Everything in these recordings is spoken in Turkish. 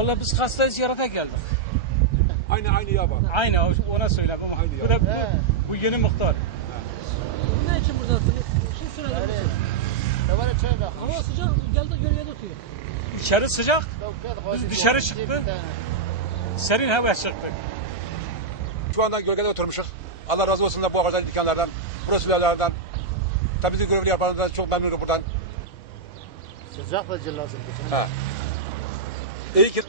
Vallahi biz hastayı ziyarete geldik. Aynı aynı ya bak. Aynı ona söyle bu. Aynı Bu ya. da bu, bu yeni muhtar. Ne için buradasınız? Şu sırada mısınız? Devara çay bak. Hava sıcak, geldi gölgede oturuyor. İçeri sıcak, Biz dışarı çıktık. serin hava çıktı. Şu anda gölgede oturmuşuz. Allah razı olsun da bu ağaçtan dikenlerden, prosilyalardan. Tabii biz görevli yapanlardan çok memnunum buradan. Sıcak da cıllasın. Ha. İyi ki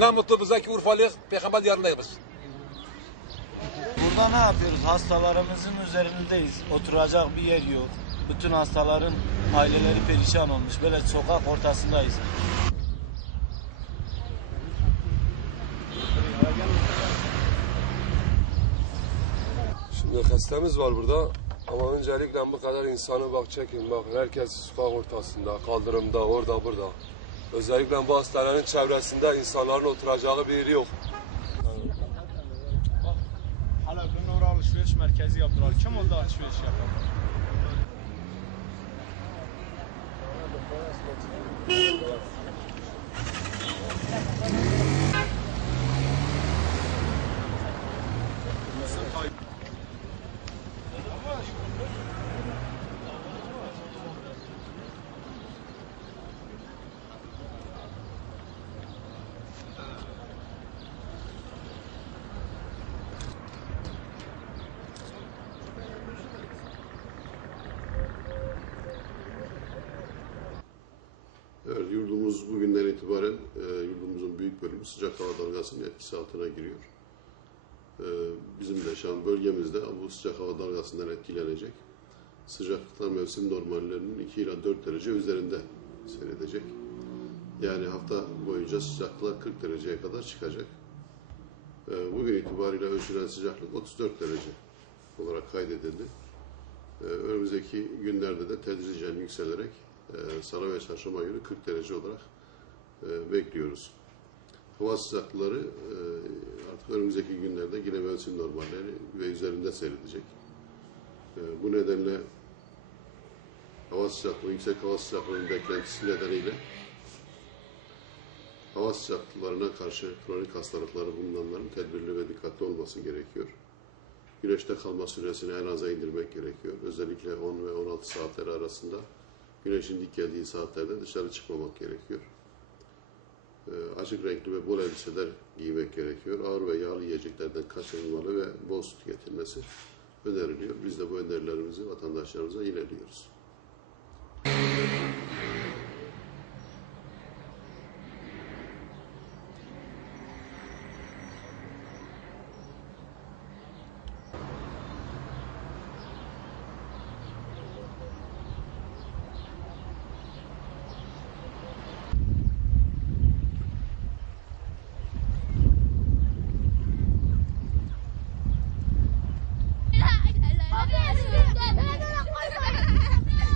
ne mutlu bize ki Urfalıyız, Peygamber diyarındayız. Burada ne yapıyoruz? Hastalarımızın üzerindeyiz. Oturacak bir yer yok. Bütün hastaların aileleri perişan olmuş. Böyle sokak ortasındayız. Şimdi hastamız var burada ama öncelikle bu kadar insanı bak çekin bak herkes sokak ortasında, kaldırımda, orada burada. Özellikle bu hastanenin çevresinde insanların oturacağı bir yeri yok. Hala gün oraya alışveriş merkezi yaptılar. Kim oldu alışveriş yapan? Evet, yurdumuz bugünden itibaren e, yurdumuzun büyük bölümü sıcak hava dalgasının etkisi altına giriyor. E, bizim de yaşam bölgemizde bu sıcak hava dalgasından etkilenecek. Sıcaklıklar mevsim normallerinin 2 ila 4 derece üzerinde seyredecek. Yani hafta boyunca sıcaklıklar 40 dereceye kadar çıkacak. E, bugün itibariyle ölçülen sıcaklık 34 derece olarak kaydedildi. E, önümüzdeki günlerde de tedricen yükselerek salı ve çarşamba günü 40 derece olarak e, bekliyoruz. Hava sıcaklıkları e, artık önümüzdeki günlerde yine mevsim normalleri ve üzerinde seyredecek. E, bu nedenle hava sıcaklığı, yüksek hava sıcaklığının beklentisi nedeniyle hava sıcaklıklarına karşı kronik hastalıkları bulunanların tedbirli ve dikkatli olması gerekiyor. Güneşte kalma süresini en aza indirmek gerekiyor. Özellikle 10 ve 16 saatleri arasında güneşin dik geldiği saatlerde dışarı çıkmamak gerekiyor. Ee, açık renkli ve bol elbiseler giymek gerekiyor. Ağır ve yağlı yiyeceklerden kaçınılmalı ve bol su tüketilmesi öneriliyor. Biz de bu önerilerimizi vatandaşlarımıza ileriyoruz.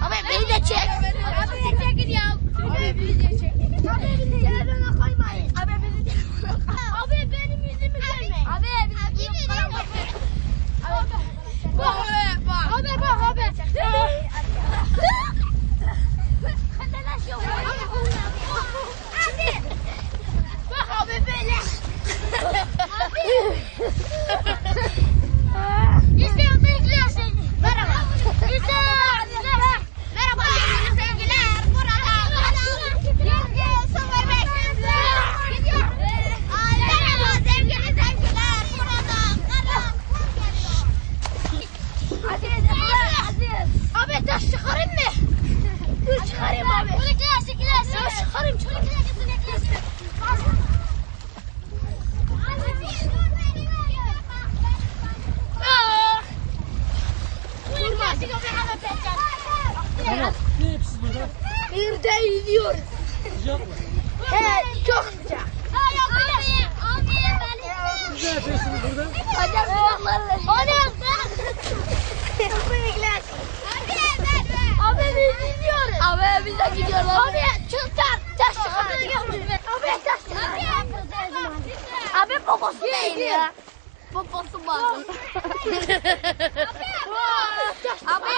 Abi beni de çek. Abi beni çekin ya. Abi beni de çek. Abi beni telefona koymayın. Abi beni de Abi Bir yüzüyoruz. Sıcak mı? He, çok sıcak. Abi, abi, Siz ne yapıyorsunuz burada? Hocam silahlarla. O ne yaptı? Abi biz gidiyoruz. Abi de gidiyoruz. Abi çıkar. Taş çıkar. Abi taş çıkar. Abi poposu değil ya. Poposu var. Abi. Abi.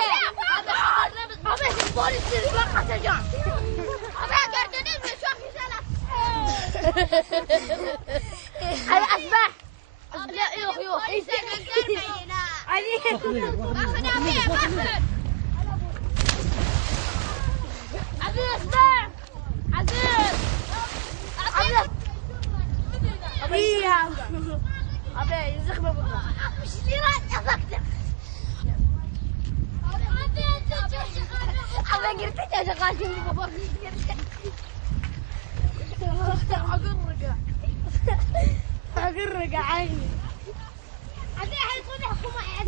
Abi siz polissiniz. Ben kaçacağım. Abi gördünüz mü? Çok güzel. Abi aldım. Abi yazık mı bunlar? 60 lira yazaktım. Abi girdi ya karşımda baba girdi. أقرقع أقرقع عيني عبد الحين خذها خماعة